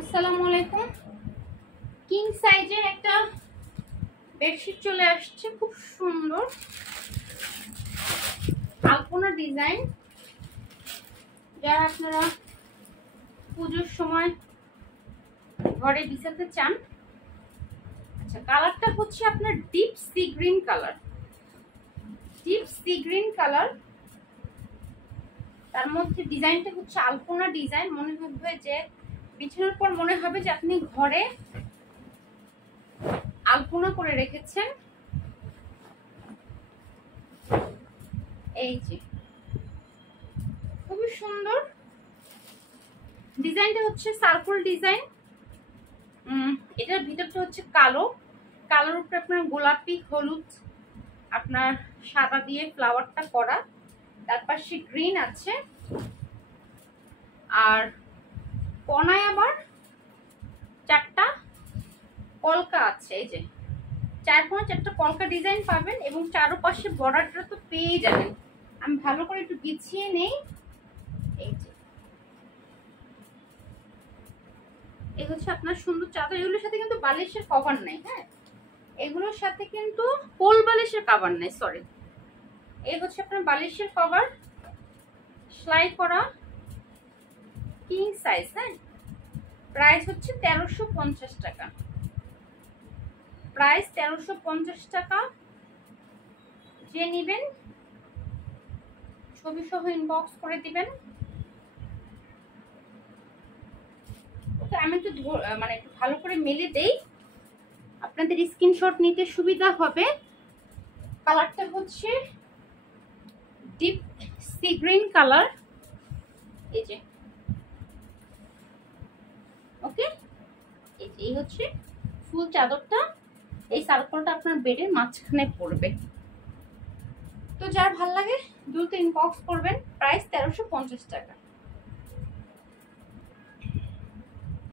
আসসালামু আলাইকুম। কিং সাইজের একটা বেডশিট চলে আসছে, খুব সুন্দর আলপনা ডিজাইন, যারা আপনারা পুজোর সময় ঘরে বিছাতে চান। আচ্ছা, কালারটা হচ্ছে আপনার deep sea green colour, deep sea green colour. তার মধ্যে ডিজাইনটা হচ্ছে আলপনা ডিজাইন। মনে হবে যে বিছানার পর মনে হবে যে আপনি ঘরে আলপনা করে রেখেছেন। এই যে খুবই সুন্দর ডিজাইনটা হচ্ছে সার্কুল ডিজাইন। এটার ভিতরটা হচ্ছে কালো, কালোর উপরে আপনার গোলাপি হলুদ আপনার সাদা দিয়ে ফ্লাওয়ারটা করা, তার পাশে গ্রিন আছে, আর কোনায় আবার চারটা কলকা আছে। এই যে চার কোণে চারটা কলকা ডিজাইন পাবেন, এবং চারপাশে বর্ডারটা তো পেয়ে যাবেন। আমি ভালো করে একটু বিছিয়ে নেই। এই যে এই হচ্ছে আপনার সুন্দর চাদর। এগুলোর সাথে কিন্তু বালিশের কভার নাই। হ্যাঁ, এগুলোর সাথে কিন্তু কোল বালিশের কভার নাই, সরি। এই হচ্ছে আপনার বালিশের কভার, সেলাই করা, কিং সাইজ। হ্যাঁ, প্রাইস হচ্ছে 1350 টাকা, প্রাইস 1350 টাকা। যে নেবেন ছবি সহ ইনবক্স করে দিবেন। ওকে, আমি একটু মানে একটু ভালো করে মেলে দেই, আপনাদের স্ক্রিনশট নিতে সুবিধা হবে। কালারটা হচ্ছে ডিপ সি গ্রিন কালার। এই যে ওকে, এই হচ্ছে ফুল চাদরটা। এই সার্কেলটা আপনার বেডের মাঝখানে পড়বে। তো যার ভাল লাগে দ্রুত ইনবক্স করবেন। প্রাইস 1350 টাকা।